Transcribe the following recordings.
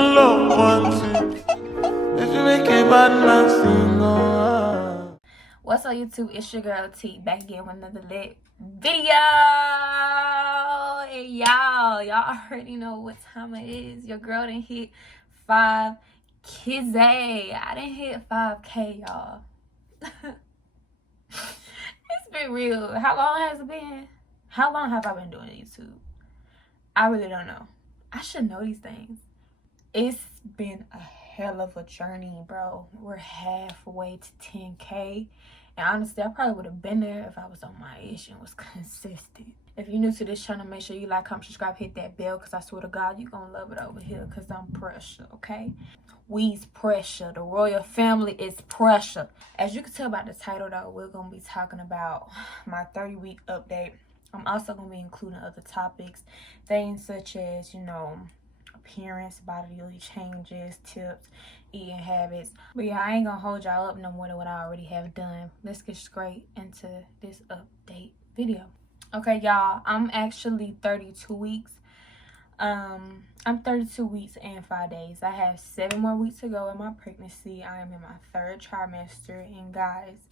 my love one tip. If you make a bad man sing, oh. What's up, YouTube? It's your girl T back again with another lit video. And y'all already know what time it is. Your girl done hit 5K. I done hit 5K, y'all. It's been real. How long has it been? How long have I been doing YouTube? I really don't know. I should know these things. It's been a hell of a journey, bro. We're halfway to 10K. And honestly, I probably would have been there if I was on my ish and was consistent. If you're new to this channel, make sure you like, comment, subscribe, hit that bell, because I swear to God, you're going to love it over here, because I'm pressure, okay? We's pressure. The royal family is pressure. As you can tell by the title, though, we're going to be talking about my 30-week update. I'm also going to be including other topics, things such as, you know, appearance, bodily changes, tips, eating habits. But yeah, I ain't gonna hold y'all up no more than what I already have done. Let's get straight into this update video. Okay, y'all, I'm actually 32 weeks. I'm 32 weeks and 5 days. I have 7 more weeks to go in my pregnancy. I am in my 3rd trimester, and guys,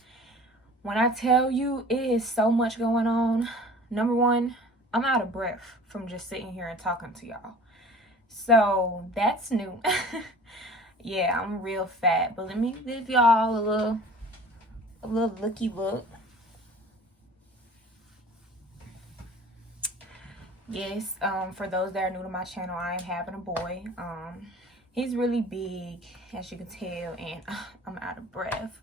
when I tell you it is so much going on, number one, I'm out of breath from just sitting here and talking to y'all. So that's new. Yeah, I'm real fat, but let me give y'all a little looky look. Yes, for those that are new to my channel, I am having a boy. He's really big, as you can tell, and I'm out of breath.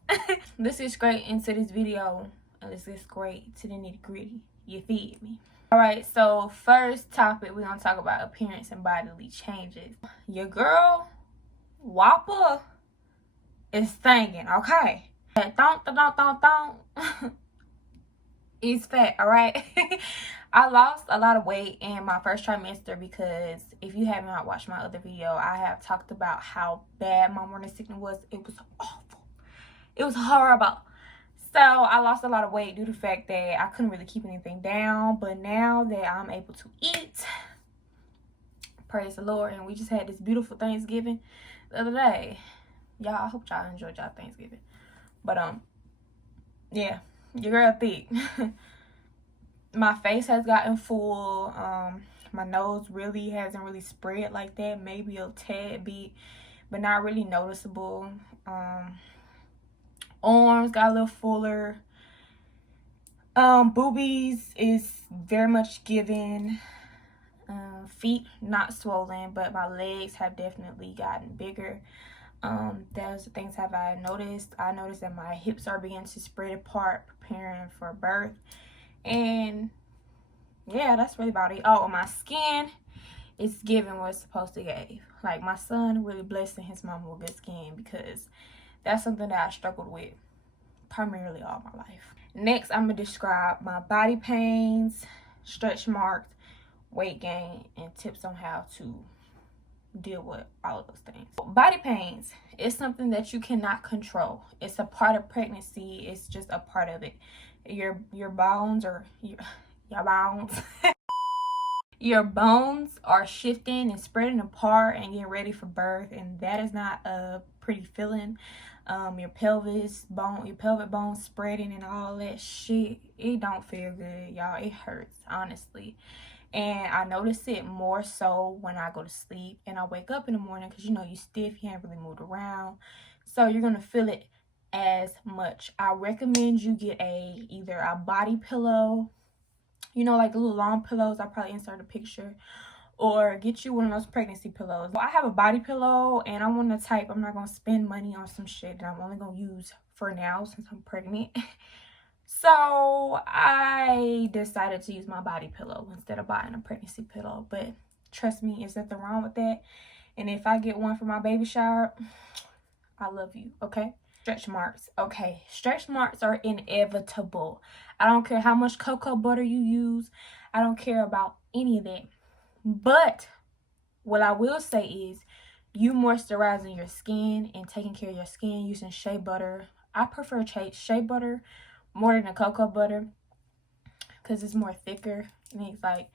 Let's get straight into this video, and let's get straight to the nitty gritty. You feed me? Alright, so first topic, we're going to talk about appearance and bodily changes. Your girl, WASSUP, is thinking, okay? It's fat, alright? I lost a lot of weight in my 1st trimester because if you have not watched my other video, I have talked about how bad my morning sickness was. It was awful. It was horrible. So I lost a lot of weight due to the fact that I couldn't really keep anything down. But now that I'm able to eat, praise the Lord. And we just had this beautiful Thanksgiving the other day. Y'all, I hope y'all enjoyed y'all Thanksgiving. But yeah, your girl thick. My face has gotten full. My nose really hasn't really spread like that. Maybe a tad bit, but not really noticeable. Arms got a little fuller. Boobies is very much given. Feet not swollen, but my legs have definitely gotten bigger. Those things have I noticed. I noticed that my hips are beginning to spread apart, preparing for birth. And yeah, that's really about it. Oh, my skin is giving what it's supposed to give. Like, my son really blessing his mama with good skin, because that's something that I struggled with primarily all my life. Next, I'm going to describe my body pains, stretch marks, weight gain, and tips on how to deal with all of those things. Body pains is something that you cannot control. It's a part of pregnancy. It's just a part of it. Your bones or your bones your bones are shifting and spreading apart and getting ready for birth, and that is not a pretty feeling. Your pelvic bone spreading and all that shit, it don't feel good, y'all. It hurts, honestly. And I notice it more so when I go to sleep and I wake up in the morning, because you know you stiff, you can't really move around, so you're gonna feel it as much. I recommend you get either a body pillow, you know, like the little long pillows. I'll probably insert a picture, or get you one of those pregnancy pillows. I have a body pillow, and I'm one of the type, I'm not gonna spend money on some shit that I'm only gonna use for now since I'm pregnant. So I decided to use my body pillow instead of buying a pregnancy pillow. But trust me, there's nothing wrong with that. And if I get one for my baby shower, I love you, okay? Stretch marks. Okay, stretch marks are inevitable. I don't care how much cocoa butter you use. I don't care about any of that. But what I will say is, you moisturizing your skin and taking care of your skin using shea butter. I prefer shea butter more than the cocoa butter, because it's more thicker and it's like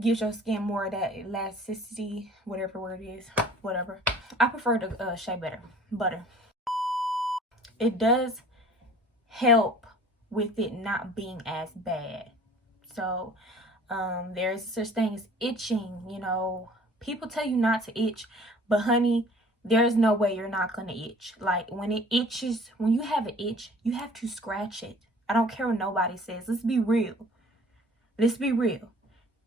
gives your skin more of that elasticity, whatever word it is, whatever. I prefer the shea butter. It does help with it not being as bad. So there's such thing as itching. You know, people tell you not to itch, but honey, there's no way you're not gonna itch. Like when it itches, when you have an itch, you have to scratch it. I don't care what nobody says. Let's be real. Let's be real.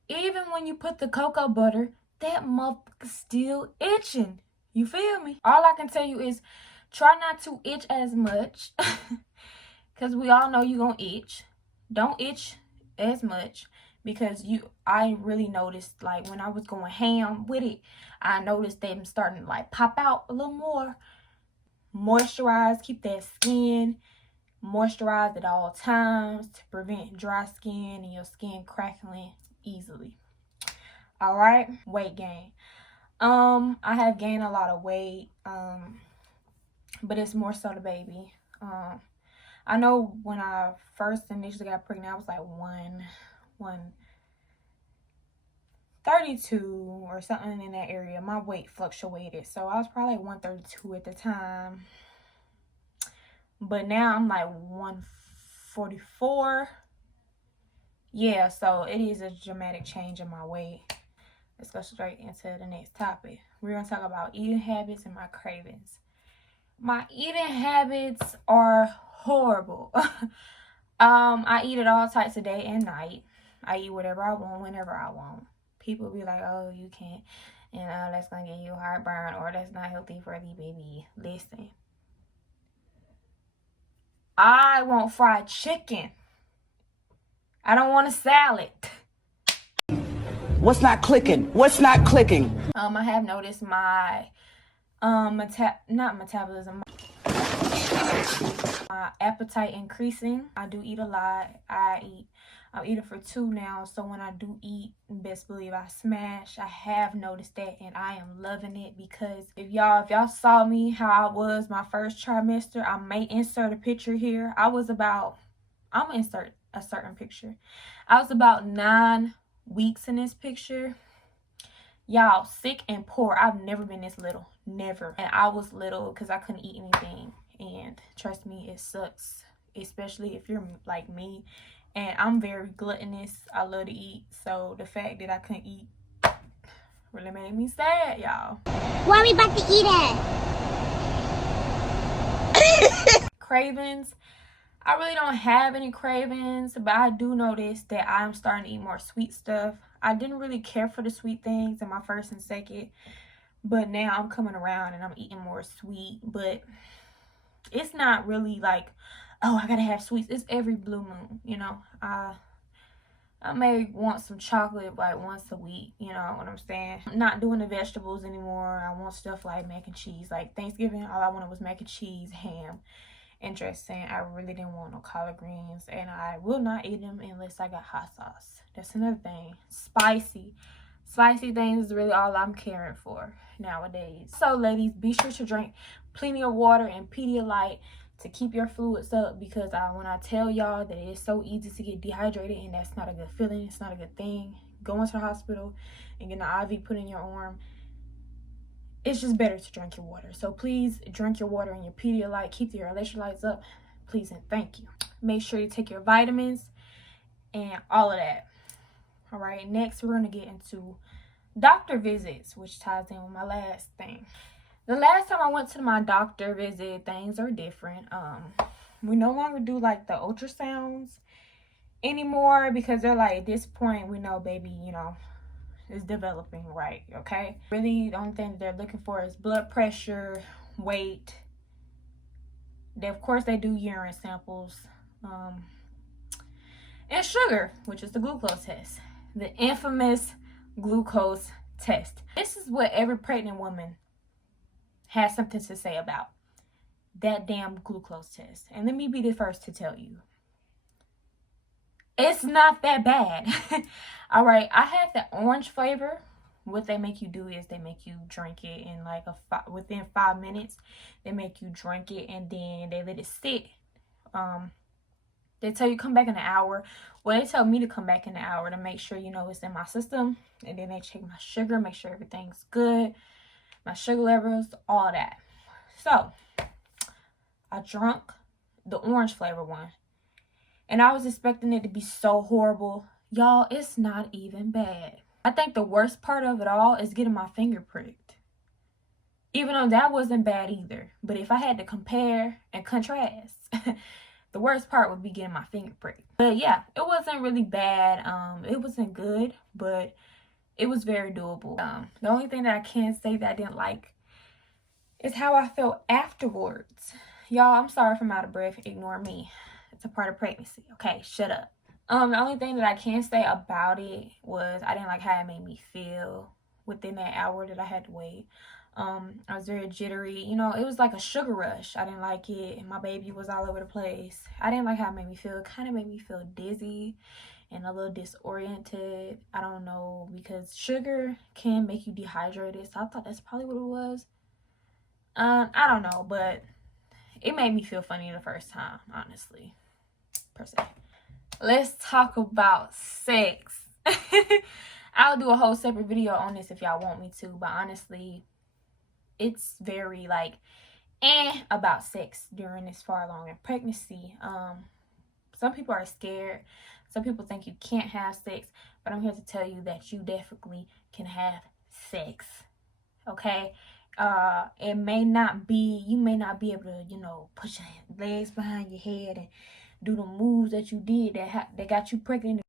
Even when you put the cocoa butter, that motherfucker's still itching. You feel me? All I can tell you is try not to itch as much. Because we all know you're going to itch. Don't itch as much. Because I really noticed, like, when I was going ham with it, I noticed them starting to, like, pop out a little more. Moisturize. Keep that skin moisturized at all times to prevent dry skin and your skin crackling easily. All right, weight gain. I have gained a lot of weight, but it's more so the baby. I know when I first initially got pregnant, I was like 132 or something in that area. My weight fluctuated, so I was probably 132 at the time. But now I'm like 144. Yeah, so it is a dramatic change in my weight. Let's go straight into the next topic. We're going to talk about eating habits and my cravings. My eating habits are horrible. I eat at all types of day and night. I eat whatever I want, whenever I want. People be like, oh, you can't, you know, that's going to give you heartburn, or that's not healthy for the baby. Listen. I want fried chicken. I don't want a salad. What's not clicking? What's not clicking? I have noticed my metabolism, my appetite increasing. I do eat a lot. I'm eating for two now, so when I do eat, best believe I smash. I have noticed that, and I am loving it, because if y'all saw me how I was my first trimester, I may insert a picture here. I'm gonna insert a certain picture. I was about 9 weeks in this picture. Y'all, sick and poor. I've never been this little. Never. And I was little because I couldn't eat anything. And trust me, it sucks. Especially if you're like me. And I'm very gluttonous. I love to eat. So the fact that I couldn't eat really made me sad, y'all. What are we about to eat at? Cravings. I really don't have any cravings, but I do notice that I'm starting to eat more sweet stuff. I didn't really care for the sweet things in my first and second, but now I'm coming around and I'm eating more sweet. But it's not really like, oh, I gotta have sweets. It's every blue moon, you know. I may want some chocolate like once a week, you know what I'm saying? I'm not doing the vegetables anymore. I want stuff like mac and cheese. Like Thanksgiving, all I wanted was mac and cheese, ham. Interesting. I really didn't want no collard greens, and I will not eat them unless I got hot sauce. That's another thing. Spicy things is really all I'm caring for nowadays. So ladies, be sure to drink plenty of water and Pedialyte to keep your fluids up, because when I tell y'all that it's so easy to get dehydrated, and that's not a good feeling, it's not a good thing. Going to the hospital and getting an IV put in your arm, it's just better to drink your water. So please drink your water and your Pedialyte. Keep your electrolytes up, please and thank you. Make sure you take your vitamins and all of that. All right, next we're going to get into doctor visits, which ties in with my last thing. The last time I went to my doctor visit, things are different. We no longer do like the ultrasounds anymore, because they're like, at this point we know baby, you know, is developing, right? Okay, really the only thing they're looking for is blood pressure, weight. Of course they do urine samples, and sugar, which is the glucose test, the infamous glucose test. This is what every pregnant woman has something to say about, that damn glucose test. And let me be the first to tell you, it's not that bad. All right, I had the orange flavor. What they make you do is they make you drink it in like within 5 minutes. They make you drink it, and then they let it sit. They tell you come back in an hour. Well, they tell me to come back in an hour to make sure, you know, it's in my system. And then they check my sugar, make sure everything's good. My sugar levels, all that. So, I drank the orange flavor one. And I was expecting it to be so horrible. Y'all, it's not even bad. I think the worst part of it all is getting my finger pricked. Even though that wasn't bad either. But if I had to compare and contrast, the worst part would be getting my finger pricked. But yeah, it wasn't really bad. It wasn't good, but it was very doable. The only thing that I can say that I didn't like is how I felt afterwards. Y'all, I'm sorry if I'm out of breath. Ignore me. It's a part of pregnancy. Okay, shut up. The only thing that I can say about it was I didn't like how it made me feel within that hour that I had to wait. I was very jittery. You know, it was like a sugar rush. I didn't like it. My baby was all over the place. I didn't like how it made me feel. It kind of made me feel dizzy and a little disoriented. I don't know, because sugar can make you dehydrated. So I thought that's probably what it was. I don't know, but it made me feel funny the first time, honestly, per se. Let's talk about sex. I'll do a whole separate video on this if y'all want me to, but honestly, it's very like about sex during this far along in pregnancy. Some people are scared. Some people think you can't have sex, but I'm here to tell you that you definitely can have sex. Okay? It may not be, you may not be able to, you know, put your legs behind your head and do the moves that you did that got you pregnant.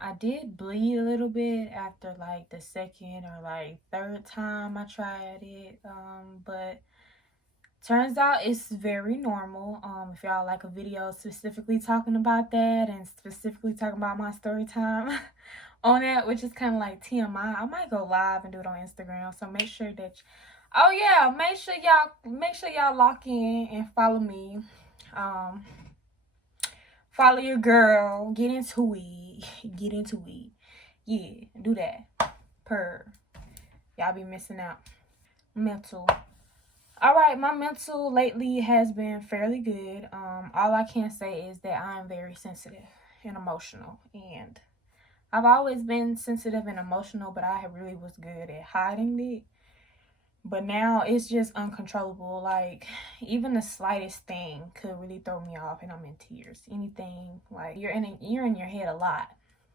I did bleed a little bit after like the second or like third time I tried it, but turns out it's very normal. If y'all like a video specifically talking about that and specifically talking about my story time on that, which is kind of like TMI, I might go live and do it on Instagram. So make sure that, oh yeah, make sure y'all lock in and follow me. Follow your girl. Get into it. Yeah, do that. Y'all be missing out. Mental. Alright, my mental lately has been fairly good. All I can say is that I am very sensitive and emotional. And I've always been sensitive and emotional, but I really was good at hiding it. But now it's just uncontrollable. Like, even the slightest thing could really throw me off and I'm in tears. Anything, like, you're in your head a lot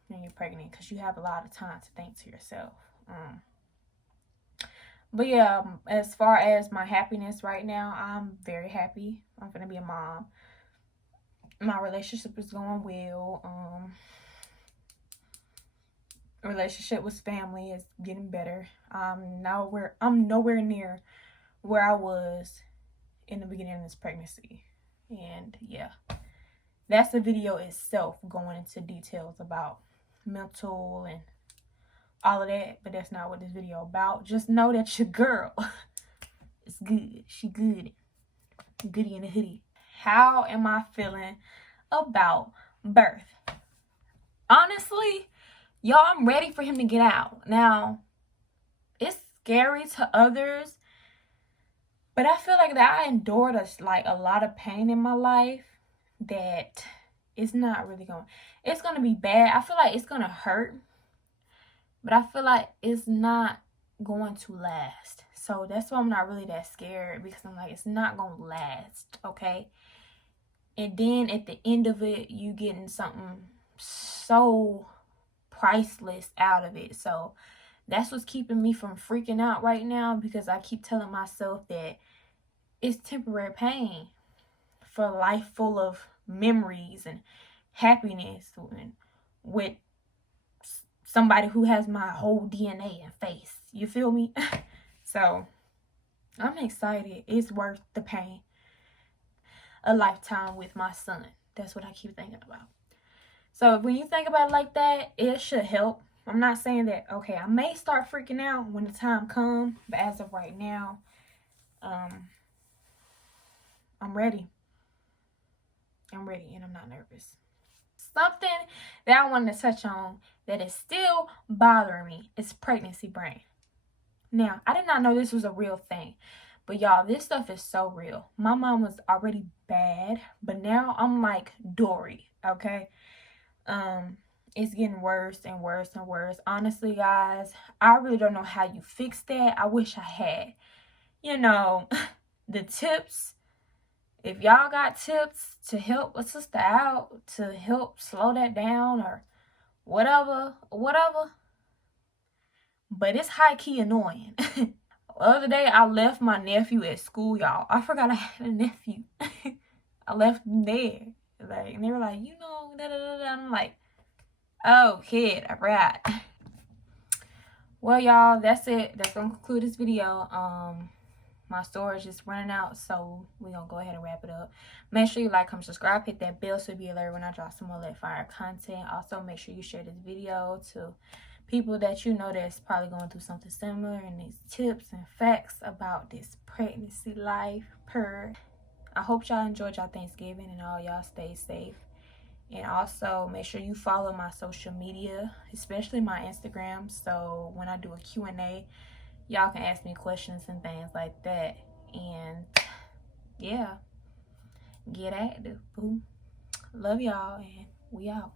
when you're pregnant because you have a lot of time to think to yourself. But yeah, as far as my happiness right now, I'm very happy. I'm gonna be a mom. My relationship is going well. Relationship with family is getting better. I'm nowhere near where I was in the beginning of this pregnancy. And yeah, that's the video itself, going into details about mental and all of that, but that's not what this video about. Just know that your girl is good. She good. Goody in the hoodie. How am I feeling about birth? Honestly, y'all, I'm ready for him to get out. Now, it's scary to others, but I feel like that I endured a lot of pain in my life that it's not really it's going to be bad. I feel like it's going to hurt, but I feel like it's not going to last. So that's why I'm not really that scared, because I'm like, it's not going to last, okay? And then at the end of it, you getting something so priceless out of it. So that's what's keeping me from freaking out right now, because I keep telling myself that it's temporary pain for a life full of memories and happiness and with somebody who has my whole DNA and face. You feel me? So I'm excited. It's worth the pain. A lifetime with my son. That's what I keep thinking about. So when you think about it like that, it should help. I'm not saying that, okay, I may start freaking out when the time comes, but as of right now, I'm ready. I'm ready and I'm not nervous. Something that I wanted to touch on that is still bothering me is pregnancy brain. Now, I did not know this was a real thing, But y'all, this stuff is so real. My mom was already bad, but now I'm like Dory, okay? It's getting worse and worse and worse. Honestly, guys, I really don't know how you fix that. I wish I had, you know, the tips. If y'all got tips to help a sister out, to help slow that down or whatever. But it's high-key annoying. The other day, I left my nephew at school, y'all. I forgot I had a nephew. I left him there. Like, and they were like, you know, da-da-da-da. I'm like, oh, kid, all right. Well, y'all, that's it. That's gonna conclude this video. My storage is running out, so we're gonna go ahead and wrap it up. Make sure you like, comment, subscribe, hit that bell so you'll be alert when I drop some more lit fire content. Also, make sure you share this video to people that you know that's probably going through something similar, and these tips and facts about this pregnancy life. I hope y'all enjoyed y'all Thanksgiving and all y'all stay safe. And also make sure you follow my social media, especially my Instagram, so when I do a Q&A, y'all can ask me questions and things like that. And yeah, get active, boo. Love y'all, and we out.